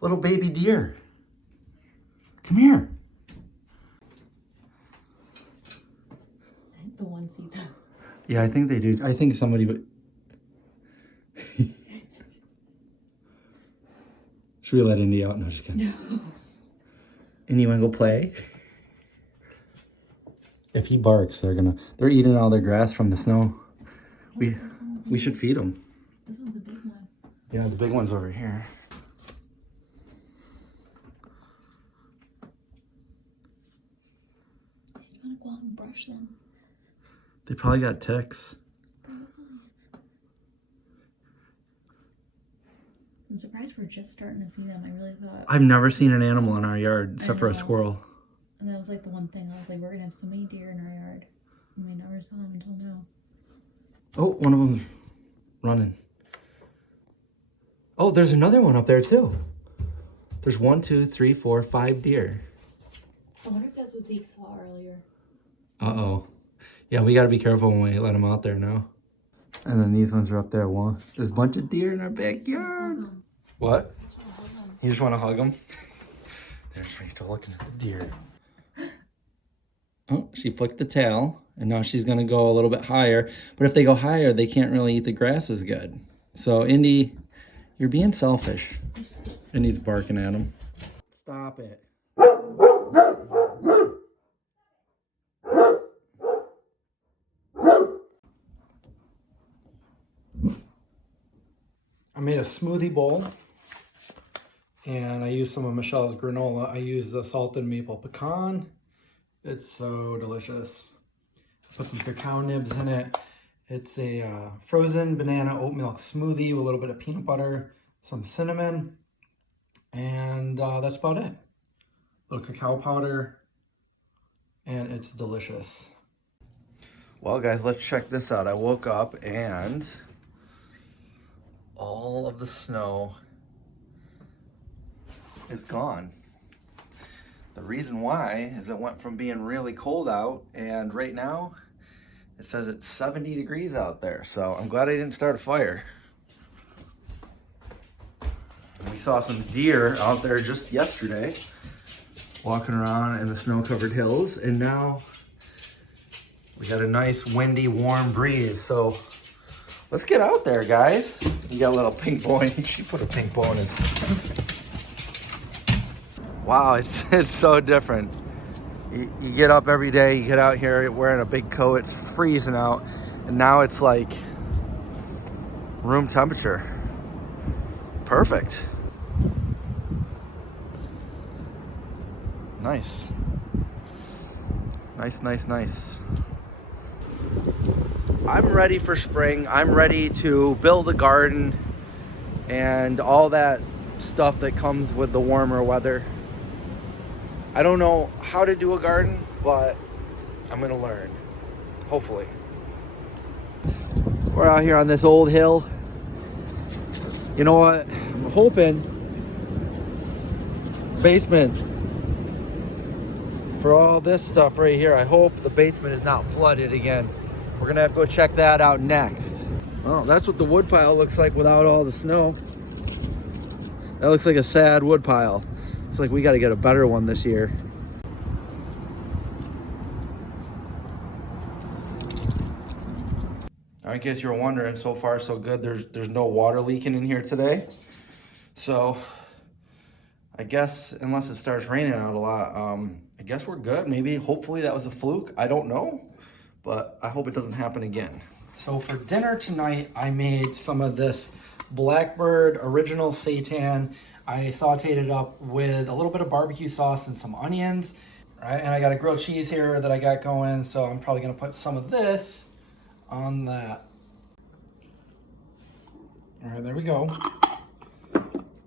Little baby deer. Come here. I think the one sees us. Yeah, I think they do. I think somebody would. Should we let Indy out? No, just kidding. No. Indy, you wanna go play? If he barks, they're eating all their grass from the snow. We should feed them. This one's a big one. Yeah, the big one's over here. You want to go out and brush them? They probably got ticks. I'm surprised we're just starting to see them. I really thought. I've never seen an animal in our yard except for a squirrel. And that was like the one thing. I was like, we're going to have so many deer in our yard. And we never saw them until now. Oh, one of them's running. Oh, there's another one up there too. There's 1, 2, 3, 4, 5 deer. I wonder if that's what Zeke saw earlier. Uh-oh. Yeah, we got to be careful when we let them out there now. And then these ones are up there. Well, there's a bunch of deer in our backyard. What? You just want to hug them? There's Rachel looking at the deer. Oh, she flicked the tail, and now she's going to go a little bit higher. But if they go higher, they can't really eat the grass as good. So, Indy, you're being selfish. Indy's barking at him. Stop it. I made a smoothie bowl, and I used some of Michelle's granola. I used the salted maple pecan. It's so delicious. I put some cacao nibs in it. It's a frozen banana oat milk smoothie with a little bit of peanut butter, some cinnamon, and that's about it. A little cacao powder, and it's delicious. Well, guys, let's check this out. I woke up and all of the snow is gone. The reason why is it went from being really cold out, and right now it says it's 70 degrees out there. So I'm glad I didn't start a fire. We saw some deer out there just yesterday walking around in the snow-covered hills, and now we got a nice windy, warm breeze. So let's get out there, guys. You got a little pink boy. She put a pink bow in his. Wow, it's so different. You get up every day, you get out here wearing a big coat, it's freezing out, and now it's like room temperature. Perfect. Nice. Nice, nice, nice. I'm ready for spring. I'm ready to build a garden and all that stuff that comes with the warmer weather. I don't know how to do a garden, but I'm gonna learn, hopefully. We're out here on this old hill. You know what? I'm hoping basement for all this stuff right here. I hope the basement is not flooded again. We're gonna have to go check that out next. Oh, that's what the wood pile looks like without all the snow. That looks like a sad wood pile. It's like we got to get a better one this year. In case you're wondering, so far so good. There's no water leaking in here today. So I guess unless it starts raining out a lot, I guess we're good. Maybe, hopefully that was a fluke. I don't know, but I hope it doesn't happen again. So for dinner tonight, I made some of this Blackbird original seitan. I sauteed it up with a little bit of barbecue sauce and some onions, right? And I got a grilled cheese here that I got going, so I'm probably gonna put some of this on that. All right, there we go.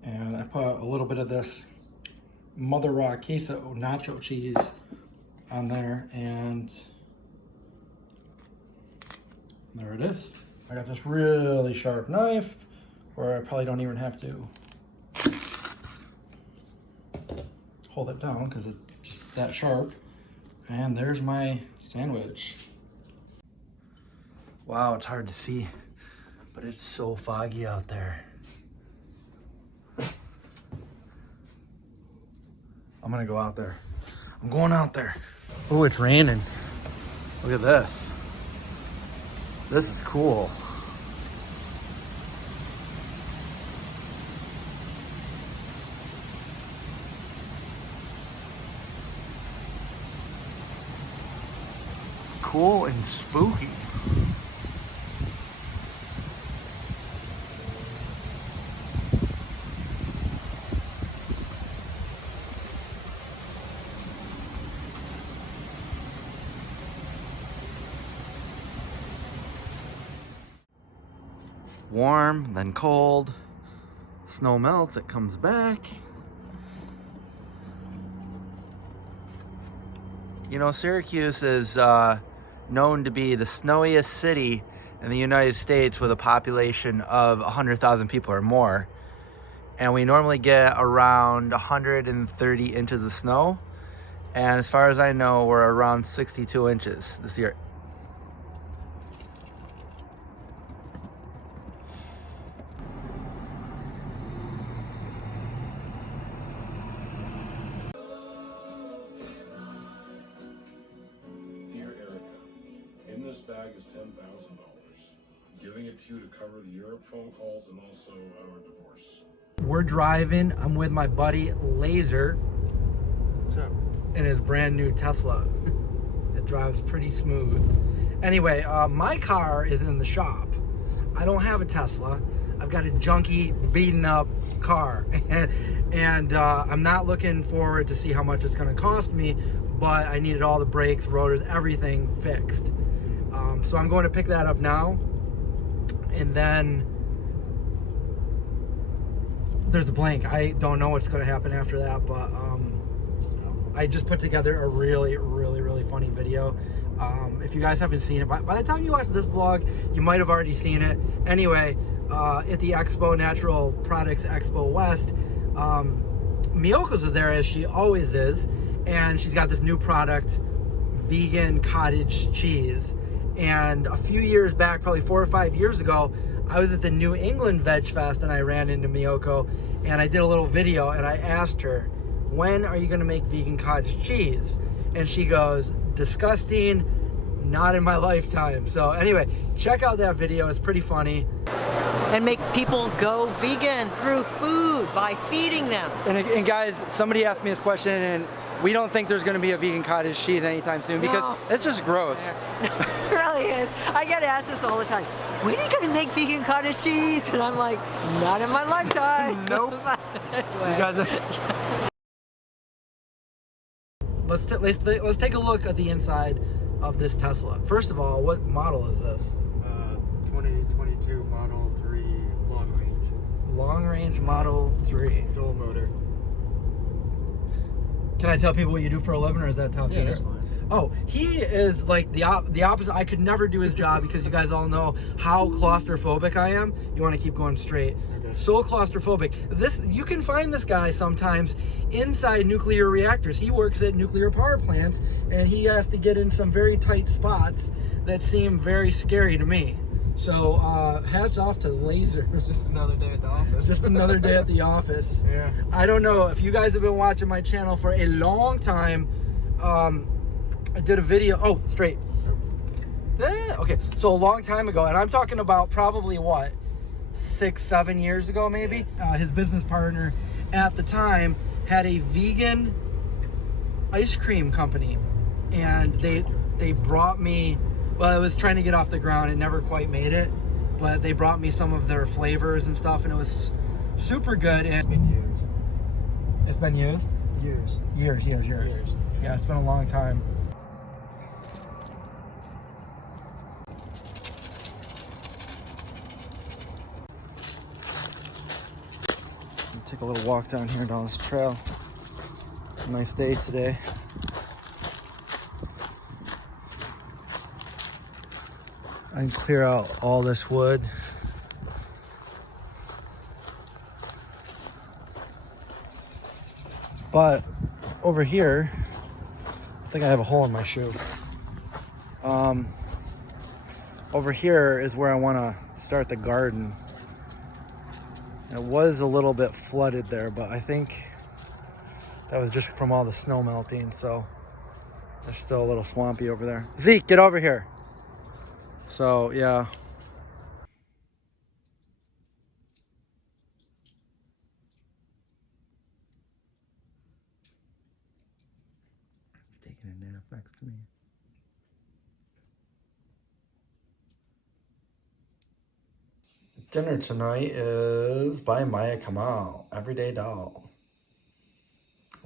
And I put a little bit of this Mother Rock queso nacho cheese on there, and there it is. I got this really sharp knife, where I probably don't even have to hold it down because it's just that sharp. And there's my sandwich. Wow, it's hard to see, but it's so foggy out there. I'm gonna go out there. I'm going out there. Oh, it's raining. Look at this. This is cool. Cool and spooky. Warm, then cold. Snow melts, it comes back. You know, Syracuse is known to be the snowiest city in the United States with a population of 100,000 people or more. And we normally get around 130 inches of snow. And as far as I know, we're around 62 inches this year. This bag is $10,000. Giving it to you to cover the Europe phone calls and also our divorce. We're driving. I'm with my buddy Laser. What's up? In his brand new Tesla. It drives pretty smooth. Anyway, my car is in the shop. I don't have a Tesla. I've got a junky, beaten up car. and I'm not looking forward to see how much it's going to cost me, but I needed all the brakes, rotors, everything fixed. So I'm going to pick that up now, and then there's a blank. I don't know what's going to happen after that, but I just put together a really funny video. If you guys haven't seen it, by the time you watch this vlog, you might have already seen it. Anyway, at the Expo, Natural Products Expo West, Miyoko's is there, as she always is, and she's got this new product, vegan cottage cheese. And a few years back, probably 4 or 5 years ago, I was at the New England Veg Fest and I ran into Miyoko and I did a little video and I asked her, when are you gonna make vegan cottage cheese? And she goes, disgusting, not in my lifetime. So anyway, check out that video, it's pretty funny. And make people go vegan through food by feeding them. And guys, somebody asked me this question and we don't think there's going to be a vegan cottage cheese anytime soon because it's just gross. It really is. I get asked this all the time. When are you going to make vegan cottage cheese? And I'm like, not in my lifetime. Nope. Anyway. Let's take a look at the inside of this Tesla. First of all, what model is this? 2022 Model 3 long range. Long range Model 3. Dual motor. Can I tell people what you do for a living, or is that top secret? Yeah, that's fine. Oh, he is like the opposite. I could never do his job because you guys all know how claustrophobic I am. You want to keep going straight. Okay. So claustrophobic. You can find this guy sometimes inside nuclear reactors. He works at nuclear power plants, and he has to get in some very tight spots that seem very scary to me. So hats off to Laser. It's just another day at the office. Just another day at the office. Yeah. I don't know if you guys have been watching my channel for a long time. I did a video. Oh, straight. Okay, so a long time ago, and I'm talking about probably what, 6-7 years ago, maybe. His business partner at the time had a vegan ice cream company, and they brought me. Well, I was trying to get off the ground. It never quite made it, but they brought me some of their flavors and stuff, and it was super good. And It's been years. it's been used? Years. Years. Yeah, it's been a long time. Take a little walk down here down this trail. Nice day today. I can clear out all this wood. But over here, I think I have a hole in my shoe. Over here is where I want to start the garden. It was a little bit flooded there, but I think That was just from all the snow melting, so there's still a little swampy over there. Zeke, get over here. So, yeah. Taking a nap next to me. Dinner tonight is by Maya Kamal, Everyday Doll.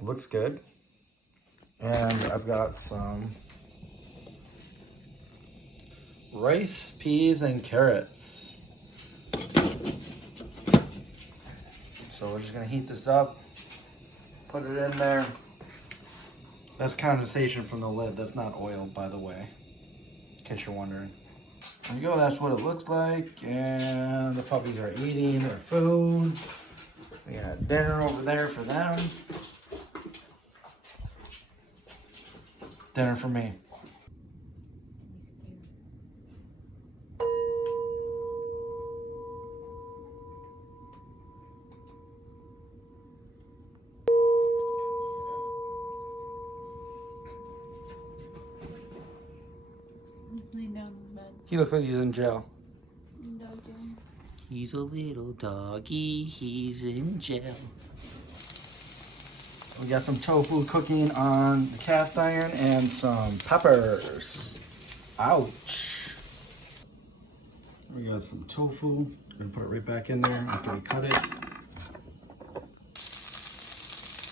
It looks good. And I've got some rice, peas, and carrots. So we're just gonna heat this up, put it in there. That's condensation from the lid. That's not oil, by the way, in case you're wondering. There you go, that's what it looks like. And the puppies are eating their food. We got dinner over there for them. Dinner for me. Laying down in bed. He looks like he's in jail. He's a little doggy, he's in jail. We got some tofu cooking on the cast iron and some peppers. Ouch. We got some tofu. We're gonna put it right back in there after we cut it.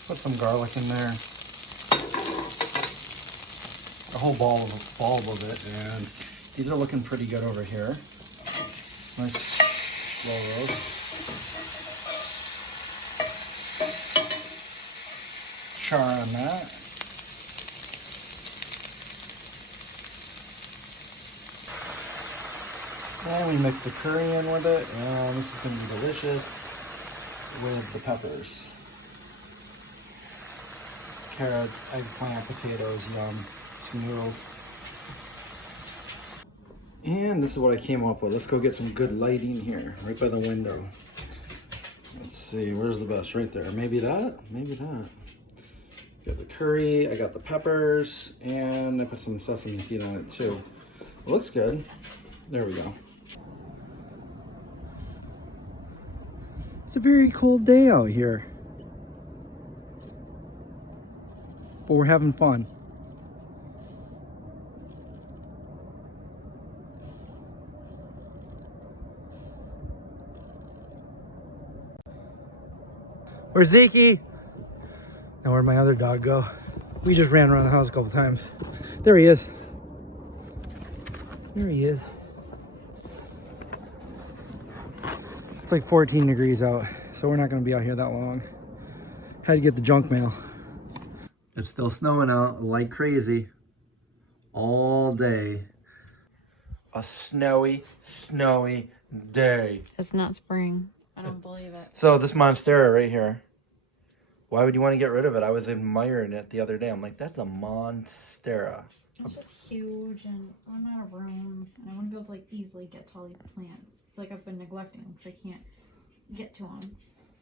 Put some garlic in there. A whole bulb of it, and these are looking pretty good over here. Nice slow roast. Char on that. And we mix the curry in with it, and this is going to be delicious with the peppers. Carrots, eggplant, potatoes, yum. Some noodles. And this is what I came up with. Let's go get some good lighting here, right by the window. Let's see, where's the best? Right there. Maybe that? Maybe that. Got the curry, I got the peppers, and I put some sesame seed on it too. It looks good. There we go. It's a very cold day out here. But we're having fun. Where's Zeke? Now where'd my other dog go? We just ran around the house a couple times. There he is. There he is. It's like 14 degrees out, so we're not gonna be out here that long. Had to get the junk mail. It's still snowing out like crazy. All day. A snowy day. It's not spring. I don't believe it. So this Monstera right here, why would you want to get rid of it? I was admiring it the other day. I'm like, that's a Monstera. It's just huge, and I'm out of room, and I want to be able to like easily get to all these plants. I feel like I've been neglecting them because I can't get to them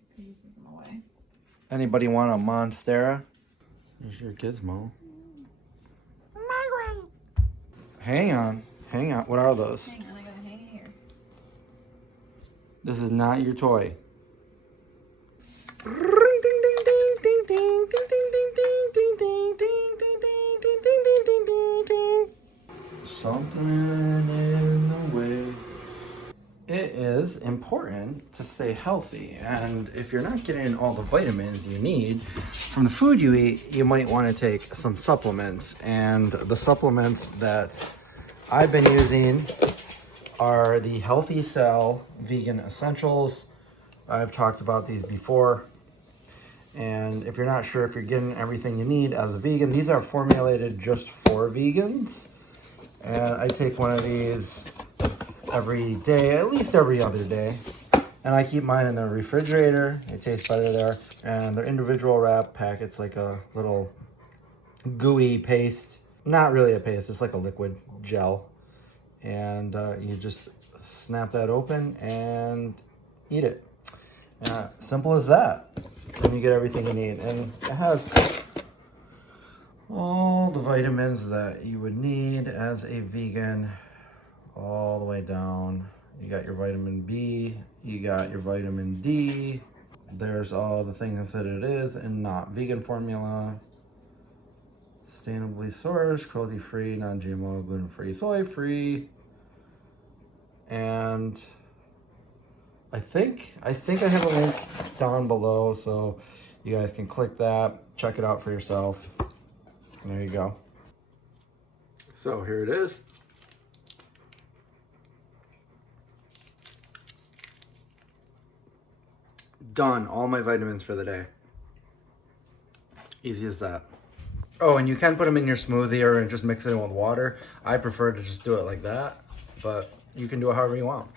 because this is in the way. Anybody want a Monstera? There's your gizmo. Hang on. What are those? Hang on, I gotta hang it here. This is not your toy. Something in the way. It is important to stay healthy, and if you're not getting all the vitamins you need from the food you eat, you might want to take some supplements. And the supplements that I've been using are the Healthy Cell Vegan Essentials. I've talked about these before. And if you're not sure if you're getting everything you need as a vegan, these are formulated just for vegans. And I take one of these every day, at least every other day. And I keep mine in the refrigerator. It tastes better there. And they're individual wrap packets, like a little gooey paste. Not really a paste, it's like a liquid gel. And you just snap that open and eat it. Simple as that. and you get everything you need. And it has all the vitamins that you would need as a vegan, all the way down. You got your vitamin B, you got your vitamin D. There's all the things that it is and not vegan formula. Sustainably sourced, cruelty-free, non-GMO, gluten-free, soy-free. And I think I have a link down below, so you guys can click that, check it out for yourself. And there you go. So here it is. Done. All my vitamins for the day. Easy as that. Oh, and you can put them in your smoothie or just mix it in with water. I prefer to just do it like that, but you can do it however you want.